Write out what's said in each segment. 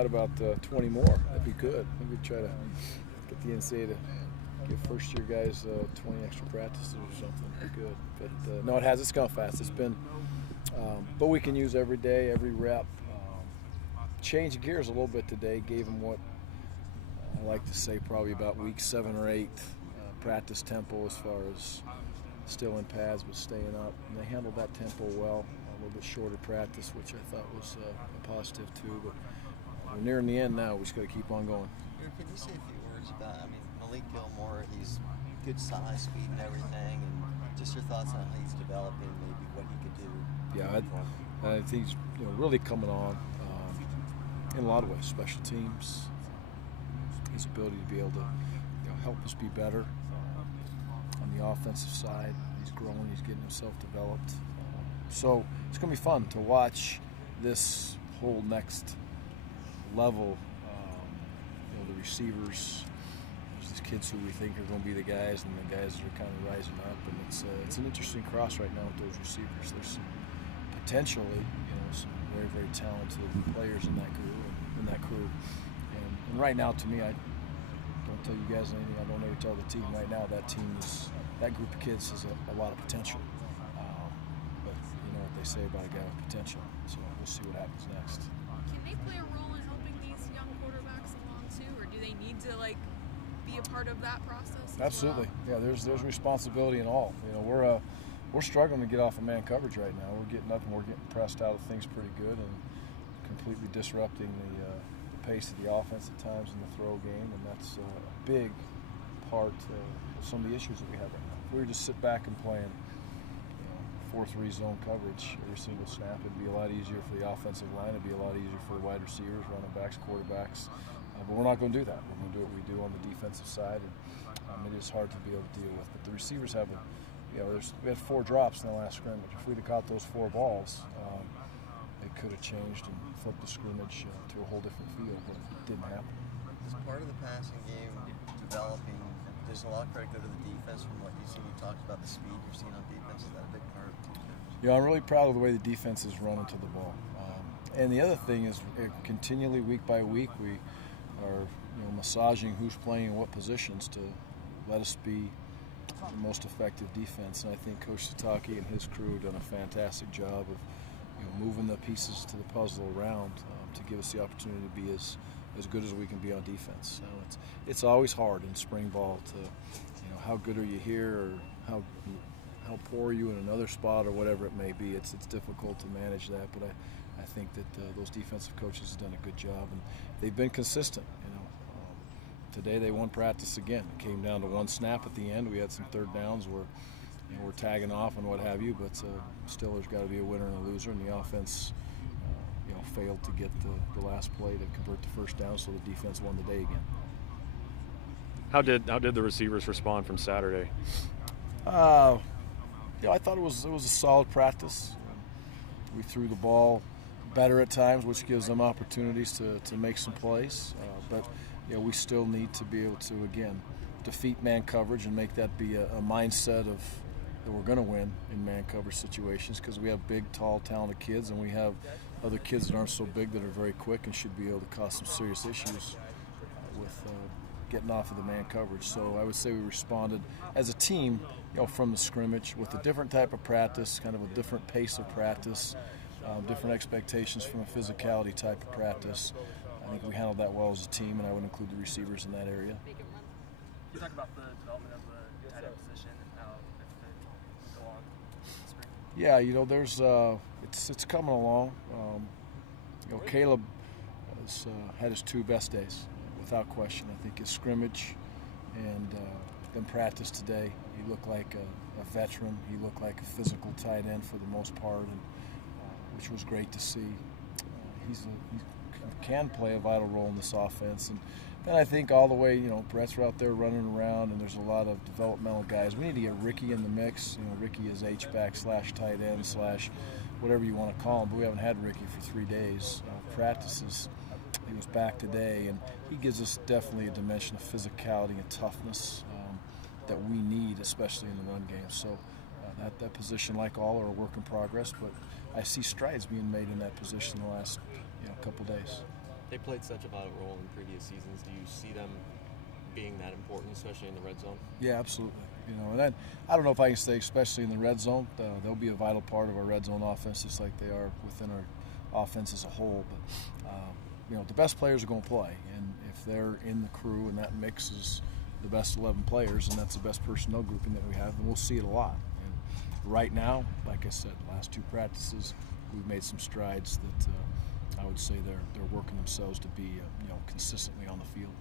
got about 20 more. That'd be good. Maybe try to get the NCAA to give first-year guys 20 extra practices or something. That'd be good. But no, it has. It's gone fast. It's been, but we can use every day, every rep. Change gears a little bit today. Gave them what I like to say probably about week 7 or 8 practice tempo as far as still in pads but staying up. And they handled that tempo well. A little bit shorter practice, which I thought was a positive too. But we're nearing the end now. We just got to keep on going. Can you say a few words about, Malik Gilmore, he's good size, speed and everything, and just your thoughts on how he's developing, maybe what he could do? Yeah, I think he's really coming on in a lot of ways. Special teams, his ability to be able to help us be better on the offensive side. He's growing, he's getting himself developed. So it's going to be fun to watch this whole next level. The receivers, there's these kids who we think are going to be the guys, and the guys that are kind of rising up. And it's an interesting cross right now with those receivers. There's some potentially, some very, very talented players in that crew. And right now, to me, I don't tell you guys anything. I don't ever tell the team. Right now, that group of kids has a lot of potential. But you know what they say about a guy with potential. So we'll see what happens next. Can they play a role in helping these young quarterbacks along too, or do they need to be a part of that process? Absolutely. Well? Yeah, there's responsibility in all. We're struggling to get off of man coverage right now. We're getting up and we're getting pressed out of things pretty good and completely disrupting the pace of the offense at times in the throw game, and that's a big part of some of the issues that we have right now. If we were just sit back and playing 4-3 zone coverage every single snap, it'd be a lot easier for the offensive line. It'd be a lot easier for the wide receivers, running backs, quarterbacks. But we're not going to do that. We're going to do what we do on the defensive side, and it is hard to be able to deal with. But the receivers have we had 4 drops in the last scrimmage. If we'd have caught those 4 balls, it could have changed and flipped the scrimmage to a whole different field, but it didn't happen. As part of the passing game developing, there's a lot of credit go to the defense from what you've seen. You talked about the speed you're seeing on defense. Is that a big part too? Yeah, I'm really proud of the way the defense is running to the ball. And the other thing is, continually, week by week, we are massaging who's playing in what positions to let us be the most effective defense. And I think Coach Satake and his crew have done a fantastic job of moving the pieces to the puzzle around to give us the opportunity to be as good as we can be on defense. So it's always hard in spring ball to how good are you here, or how poor are you in another spot, or whatever it may be. It's difficult to manage that, but I think that those defensive coaches have done a good job, and they've been consistent. Today they won practice again. It came down to one snap at the end. We had some third downs where we're tagging off and what have you, but still there's got to be a winner and a loser, and the offense failed to get the last play to convert the first down, so the defense won the day again. How did the receivers respond from Saturday? I thought it was a solid practice. We threw the ball better at times, which gives them opportunities to make some plays. But we still need to be able to, again, defeat man coverage and make that be a mindset of that we're going to win in man coverage situations, because we have big, tall, talented kids, and we have other kids that aren't so big that are very quick and should be able to cause some serious issues with getting off of the man coverage. So I would say we responded as a team, from the scrimmage with a different type of practice, kind of a different pace of practice, different expectations from a physicality type of practice. I think we handled that well as a team, and I would include the receivers in that area. Can you talk about the development of the tight end position and how it's been go on this spring? Yeah, there's it's coming along. Caleb has had his 2 best days, without question. I think his scrimmage and in practice today, he looked like a veteran. He looked like a physical tight end for the most part, and which was great to see. He can play a vital role in this offense. And then I think all the way, Brett's out there running around, and there's a lot of developmental guys. We need to get Ricky in the mix. Ricky is H-back / tight end / whatever you want to call him, but we haven't had Ricky for 3 days. Practices, he was back today, and he gives us definitely a dimension of physicality and toughness that we need, especially in the run game. So that position, like all, are a work in progress, but I see strides being made in that position the last couple days. They played such a vital role in previous seasons. Do you see them being that important, especially in the red zone? Yeah, absolutely. And then I don't know if I can say especially in the red zone. They'll be a vital part of our red zone offense, just like they are within our offense as a whole. But the best players are going to play, and if they're in the crew and that mix is the best 11 players, and that's the best personnel grouping that we have, and we'll see it a lot. And right now, like I said, the last 2 practices, we've made some strides that I would say they're working themselves to be consistently on the field.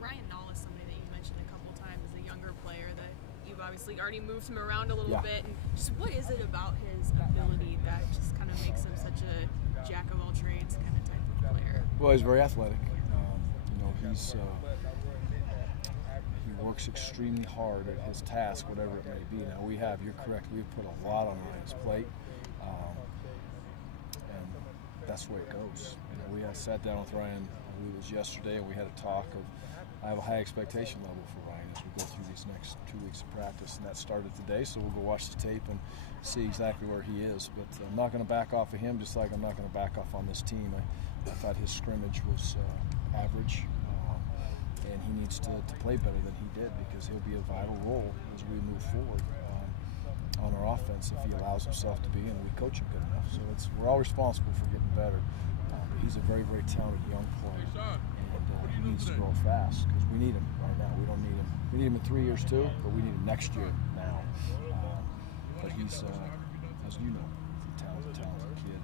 Ryan Nall is somebody that you mentioned a couple times as a younger player that you've obviously already moved him around a little bit. And just what is it about his ability that just kind of makes him such a jack of all trades kind of type of player? Well, he's very athletic. He works extremely hard at his task, whatever it may be. Now you're correct, we've put a lot on Ryan's plate, and that's the way it goes. We sat down with Ryan, I believe it was yesterday, and we had a talk of, I have a high expectation level for Ryan as we go through these next 2 weeks of practice, and that started today, so we'll go watch the tape and see exactly where he is. But I'm not going to back off of him, just like I'm not going to back off on this team. I thought his scrimmage was average, and he needs to play better than he did, because he'll be a vital role as we move forward on our offense if he allows himself to be, and we coach him good enough. So we're all responsible for getting better. But he's a very, very talented young player, and he needs to grow fast, because we need him right now. We don't need him. We need him in 3 years too, but we need him next year now. But he's, as you know, he's a talented kid.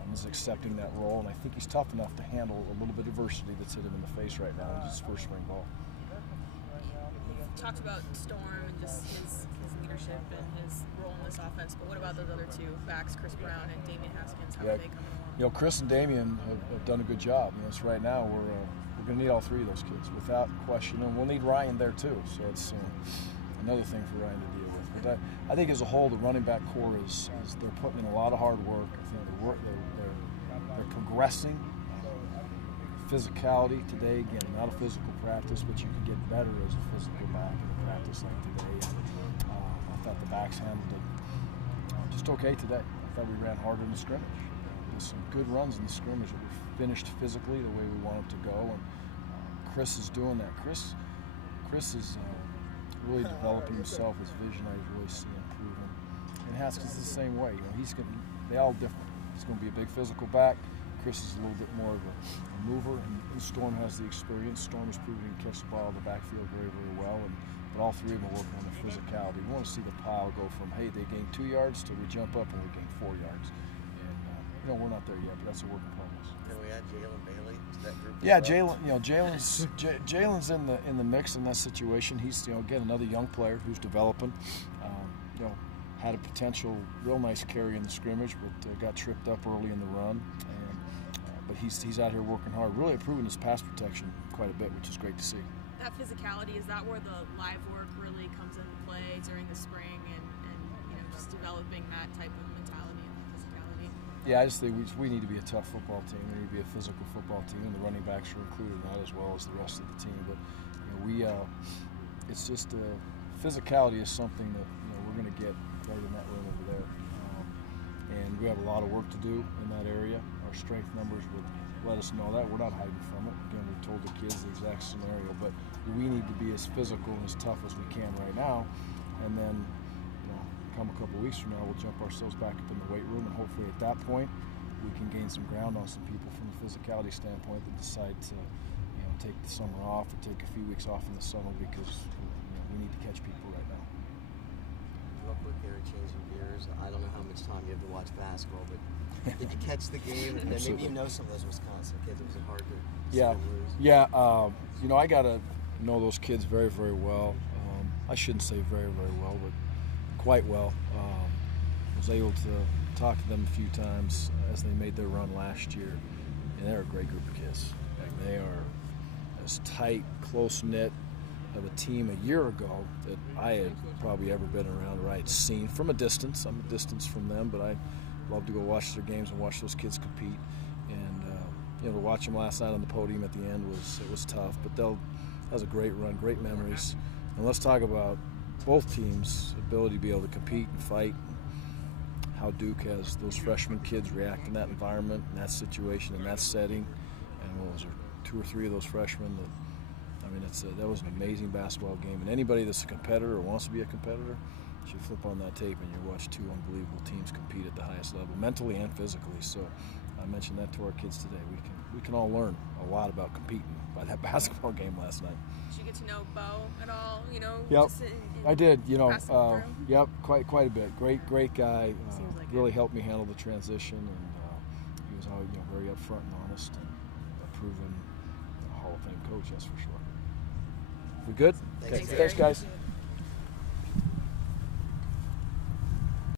And he's accepting that role, and I think he's tough enough to handle a little bit of adversity that's hit him in the face right now in his first spring ball. You've talked about Storm and just his leadership and his role in this offense, but what about those other 2 backs, Chris Brown and Damian Haskins? How are they coming along? Chris and Damian have done a good job. So right now we're going to need all 3 of those kids without question, and we'll need Ryan there too. So it's another thing for Ryan to deal with. But I think as a whole, the running back core is they're putting in a lot of hard work. I think they're progressing. Physicality today, again, not a physical practice, but you can get better as a physical back in a practice like today. And, I thought the backs handled it just okay today. I thought we ran harder in the scrimmage. There's some good runs in the scrimmage that we finished physically the way we wanted to go, and Chris is doing that. Chris is really developing himself. His vision I really see improving. And Haskins is the same way. They all different. He's going to be a big physical back. Chris is a little bit more of a mover, and Storm has the experience. Storm has proven he can catch the ball in the backfield very, very well, but all 3 of them are working on their physicality. We want to see the pile go from, hey, they gain 2 yards to we jump up and we gain 4 yards. And we're not there yet, but that's a work in progress. Can we add Jalen Bailey to that group? Yeah, Jalen's in the mix in that situation. He's again another young player who's developing. Had a potential real nice carry in the scrimmage, but got tripped up early in the run. But he's out here working hard, really improving his pass protection quite a bit, which is great to see. That physicality, is that where the live work really comes into play during the spring, and just developing that type of mentality and physicality? Yeah, I just think we need to be a tough football team. We need to be a physical football team, and the running backs are included in that as well as the rest of the team. But it's just physicality is something that we're going to get right in that room over there, and we have a lot of work to do in that area. Our strength numbers would let us know that. We're not hiding from it. Again, we told the kids the exact scenario, but we need to be as physical and as tough as we can right now, and then come a couple weeks from now, we'll jump ourselves back up in the weight room, and hopefully at that point we can gain some ground on some people from a physicality standpoint that decide to take the summer off or take a few weeks off in the summer, because we need to catch people right now. Real quick, Gary, changing gears. I don't know how much time you have to watch basketball, but did you catch the game? And maybe you know some of those Wisconsin kids. Was it hard to see them lose? Yeah. I got to know those kids very, very well. I shouldn't say very, very well, but quite well. Was able to talk to them a few times as they made their run last year, and they're a great group of kids. They are as tight, close-knit of a team a year ago that I had probably ever been around or I had seen from a distance. I'm a distance from them, but I love to go watch their games and watch those kids compete. And to watch them last night on the podium at the end was tough. But that was a great run, great memories. And let's talk about both teams' ability to be able to compete and fight. How Duke has those freshman kids react in that environment, in that situation, in that setting. and what was there, 2 or 3 of those freshmen that, I mean, that was an amazing basketball game. And anybody that's a competitor or wants to be a competitor should flip on that tape and you watch 2 unbelievable teams compete at the highest level, mentally and physically. So I mentioned that to our kids today. We can all learn a lot about competing by that basketball game last night. Did you get to know Bo at all? You know, Yep, just I did. You know, passing through? yep, quite a bit. Great guy. Seems like really it. helped me handle the transition, and he was always, very upfront and honest, and a proven Hall of Fame coach. That's for sure. We good? Thanks, Thanks guys.